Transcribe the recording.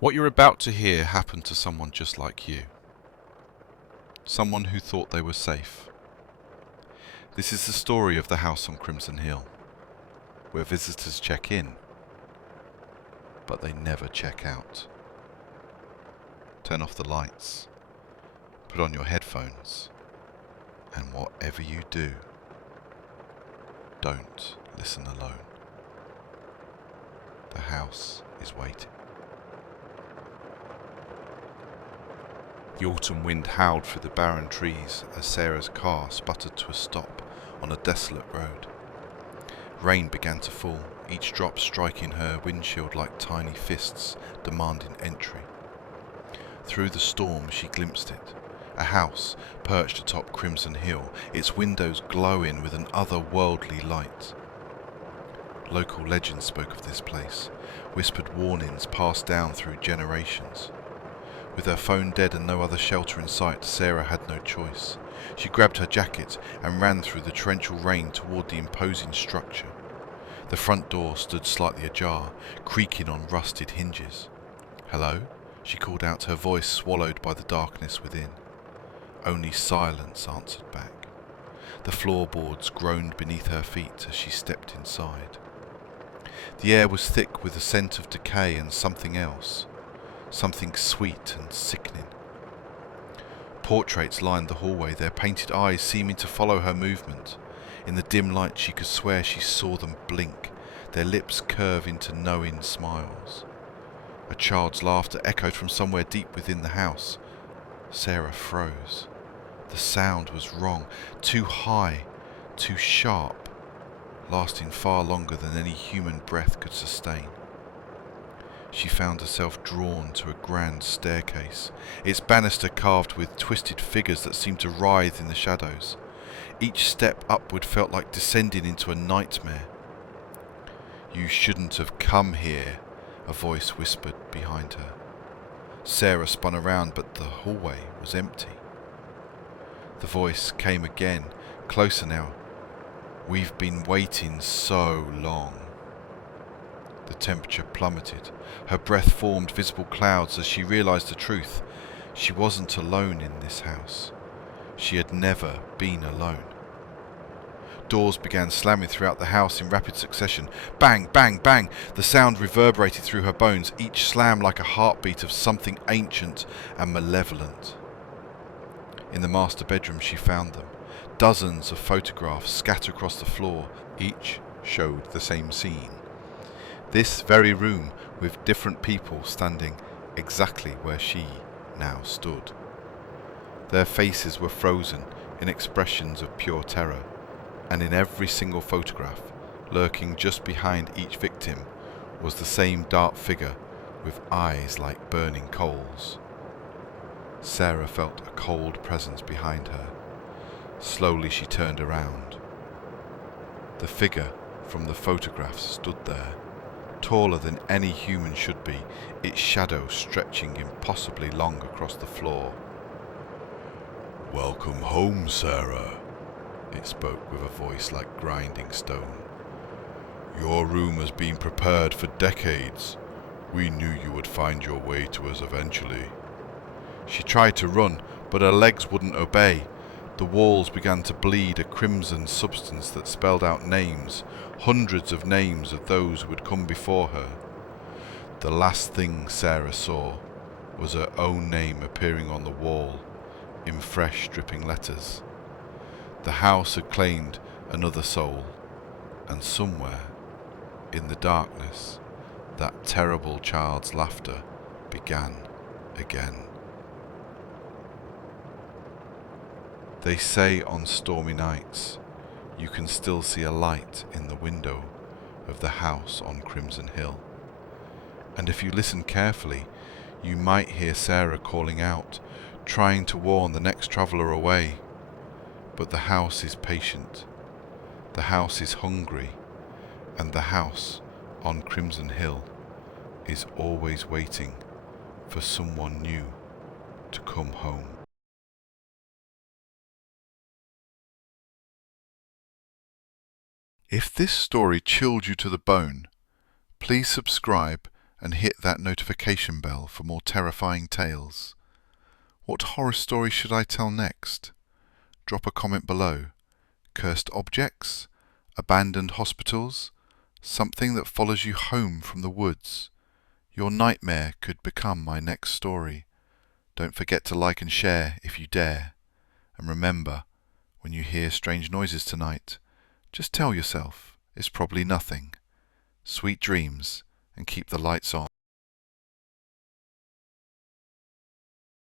What you're about to hear happened to someone just like you. Someone who thought they were safe. This is the story of the house on Crimson Hill, where visitors check in, but they never check out. Turn off the lights, put on your headphones, and whatever you do, don't listen alone. The house is waiting. The autumn wind howled through the barren trees as Sarah's car sputtered to a stop on a desolate road. Rain began to fall, each drop striking her windshield like tiny fists demanding entry. Through the storm she glimpsed it, a house perched atop Crimson Hill, its windows glowing with an otherworldly light. Local legends spoke of this place, whispered warnings passed down through generations. With her phone dead and no other shelter in sight, Sarah had no choice. She grabbed her jacket and ran through the torrential rain toward the imposing structure. The front door stood slightly ajar, creaking on rusted hinges. "Hello?" she called out, her voice swallowed by the darkness within. Only silence answered back. The floorboards groaned beneath her feet as she stepped inside. The air was thick with the scent of decay and something else. Something sweet and sickening. Portraits lined the hallway, their painted eyes seeming to follow her movement. In the dim light she could swear she saw them blink, their lips curve into knowing smiles. A child's laughter echoed from somewhere deep within the house. Sarah froze. The sound was wrong, too high, too sharp, lasting far longer than any human breath could sustain. She found herself drawn to a grand staircase, its banister carved with twisted figures that seemed to writhe in the shadows. Each step upward felt like descending into a nightmare. "You shouldn't have come here," a voice whispered behind her. Sarah spun around, but the hallway was empty. The voice came again, closer now. "We've been waiting so long." The temperature plummeted. Her breath formed visible clouds as she realized the truth. She wasn't alone in this house. She had never been alone. Doors began slamming throughout the house in rapid succession. Bang, bang, bang! The sound reverberated through her bones, each slam like a heartbeat of something ancient and malevolent. In the master bedroom she found them. Dozens of photographs scattered across the floor. Each showed the same scene. This very room with different people standing exactly where she now stood. Their faces were frozen in expressions of pure terror, and in every single photograph, lurking just behind each victim, was the same dark figure with eyes like burning coals. Sarah felt a cold presence behind her. Slowly she turned around. The figure from the photographs stood there, taller than any human should be, its shadow stretching impossibly long across the floor. "Welcome home, Sarah," it spoke with a voice like grinding stone. "Your room has been prepared for decades. We knew you would find your way to us eventually." She tried to run, but her legs wouldn't obey. The walls began to bleed a crimson substance that spelled out names, hundreds of names of those who had come before her. The last thing Sarah saw was her own name appearing on the wall in fresh dripping letters. The house had claimed another soul, and somewhere, in the darkness, that terrible child's laughter began again. They say on stormy nights, you can still see a light in the window of the house on Crimson Hill. And if you listen carefully, you might hear Sarah calling out, trying to warn the next traveller away. But the house is patient, the house is hungry, and the house on Crimson Hill is always waiting for someone new to come home. If this story chilled you to the bone, please subscribe and hit that notification bell for more terrifying tales. What horror story should I tell next? Drop a comment below. Cursed objects? Abandoned hospitals? Something that follows you home from the woods? Your nightmare could become my next story. Don't forget to like and share if you dare. And remember, when you hear strange noises tonight, just tell yourself it's probably nothing. Sweet dreams, and keep the lights on.